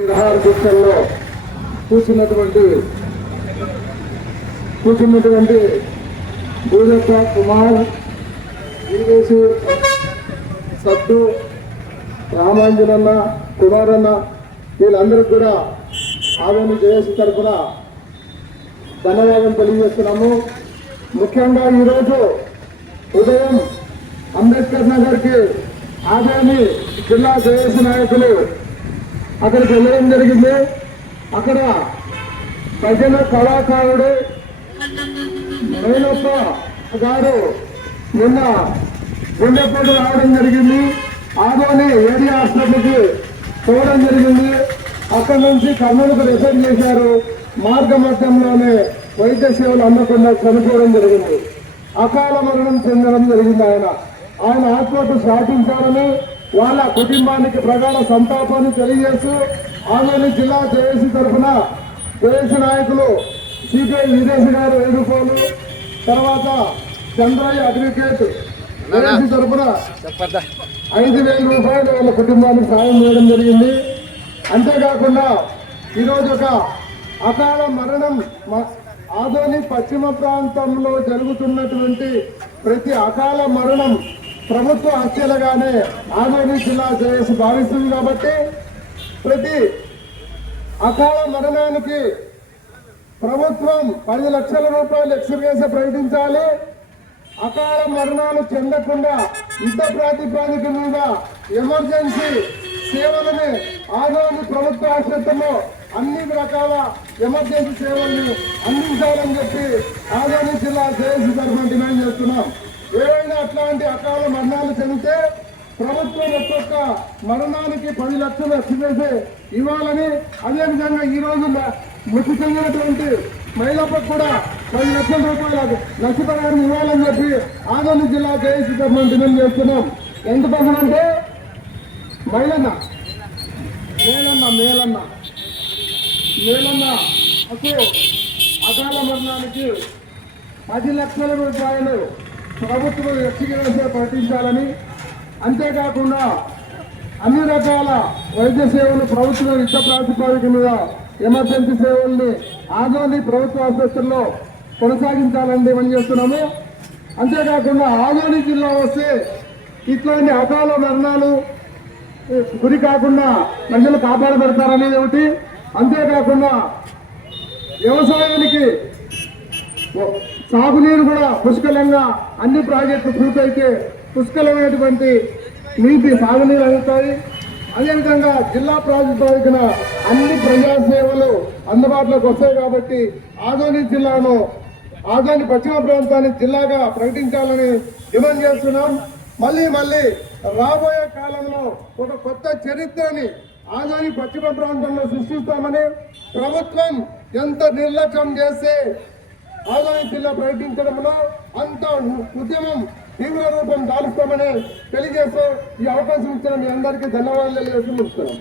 నిరాహార దీక్షల్లో కూర్చున్నటువంటి భూదత్త కుమార్, వీరేశు, సత్తు, రామాంజనన్న, కుమారన్న వీళ్ళందరికీ కూడా ఆదోని జేఏసీ తరఫున ధన్యవాదం తెలియజేస్తున్నాము. ముఖ్యంగా ఈరోజు ఉదయం అంబేద్కర్ నగర్కి ఆదోని జిల్లా జేఏసీ నాయకులు అక్కడికి వెళ్ళడం జరిగింది. అక్కడ ప్రజల కళాకారుడు మేనప్ప గారు నిన్న గుండెపోటు రావడం జరిగింది. ఆదోని ఏరియా హాస్పిటల్కి పోవడం జరిగింది. అక్కడి నుంచి కర్నూలుకు రిఫర్ చేశారు. మార్గ మధ్యంలోనే వైద్య సేవలు అందకుండా చనిపోవడం జరిగింది. అకాల మరణం చెందడం జరిగింది. ఆయన ఆత్మహత్య సాధించాలని వాళ్ళ కుటుంబానికి ప్రగాఢ సంతాపాన్ని తెలియజేస్తూ ఆదోని జిల్లా జేఏసీ తరఫున జేఏసీ నాయకులు సిపిఐ వీరేశ్ గారు 7 రూపాయలు, తర్వాత చంద్రయ్య అడ్వకేట్ జేఏసీ తరఫున 5,000 రూపాయలు వాళ్ళ కుటుంబానికి సాయం చేయడం జరిగింది. అంతేకాకుండా ఈరోజు ఒక అకాల మరణం ఆదోని పశ్చిమ ప్రాంతంలో జరుగుతున్నటువంటి ప్రతి అకాల మరణం ప్రభుత్వ హత్యలుగానే ఆదోని జిల్లా జేఏసీ భావిస్తుంది. కాబట్టి ప్రతి అకాల మరణానికి ప్రభుత్వం 10 లక్షల రూపాయలు ఎక్స్గ్రేషియా ప్రకటించాలి. అకాల మరణాలు చెందకుండా యుద్ధ ప్రాతిపదిక మీద ఎమర్జెన్సీ సేవలని ఆదోని ప్రభుత్వ ఆసుపత్రిలో అన్ని రకాల ఎమర్జెన్సీ సేవల్ని అందించాలని చెప్పి ఆదోని జిల్లా జేఏసీ తరఫున డిమాండ్ చేస్తున్నాం. ఏవైనా అట్లాంటి అకాల మరణాలు చెందితే ప్రభుత్వం ఒక్కొక్క మరణానికి 10 లక్షలు ఎక్స్గ్రేషియా ఇవ్వాలని, అదేవిధంగా ఈ రోజు మృతి చెందినటువంటి మహిళలకు కూడా 10 లక్షల రూపాయల నష్టపరిహారం ఇవ్వాలని చెప్పి ఆదోని జిల్లా జేఏసీ తరఫున డిమాండ్ చేస్తున్నాం. ఎందుకోసమంటే మేలన్నకు అకాల మరణానికి 10 లక్షల రూపాయలు ప్రభుత్వం ఎక్స్గ్రేషియా ప్రకటించాలని, అంతేకాకుండా అన్ని రకాల వైద్య సేవలు ప్రభుత్వం యుద్ధ ప్రాతిపదిక మీద ఎమర్జెన్సీ సేవల్ని ఆదోని ప్రభుత్వ ఆసుపత్రుల్లో కొనసాగించాలని డిమాండ్ చేస్తున్నాము. అంతేకాకుండా ఆదోని జిల్లా వస్తే ఇట్లాంటి అకాల మరణాలు గురి కాకుండా ప్రజలు కాపాడబడతారనేది ఒకటి. అంతేకాకుండా వ్యవసాయానికి సాగునీరు కూడా పుష్కలంగా అన్ని ప్రాజెక్టులు పూర్తయితే పుష్కలమైనటువంటి నీటి సాగునీరు అందుతాయి. అదేవిధంగా జిల్లా ప్రాతిపదికన అన్ని ప్రజా సేవలు అందుబాటులోకి వస్తాయి. కాబట్టి ఆదోని జిల్లాను ఆదోని పశ్చిమ ప్రాంతాన్ని జిల్లాగా ప్రకటించాలని డిమాండ్ చేస్తున్నాం. మళ్ళీ రాబోయే కాలంలో ఒక కొత్త చరిత్రని ఆదోని పశ్చిమ ప్రాంతంలో సృష్టిస్తామని, ప్రభుత్వం ఎంత నిర్లక్ష్యం చేస్తే ఆదోని జిల్లా ప్రకటించడంలో అంత ఉద్యమం తీవ్ర రూపం దాలుస్తామని తెలియజేస్తూ ఈ అవకాశం ఇచ్చిన మీ అందరికీ ధన్యవాదాలు తెలియజేస్తూ ముగిస్తున్నాం.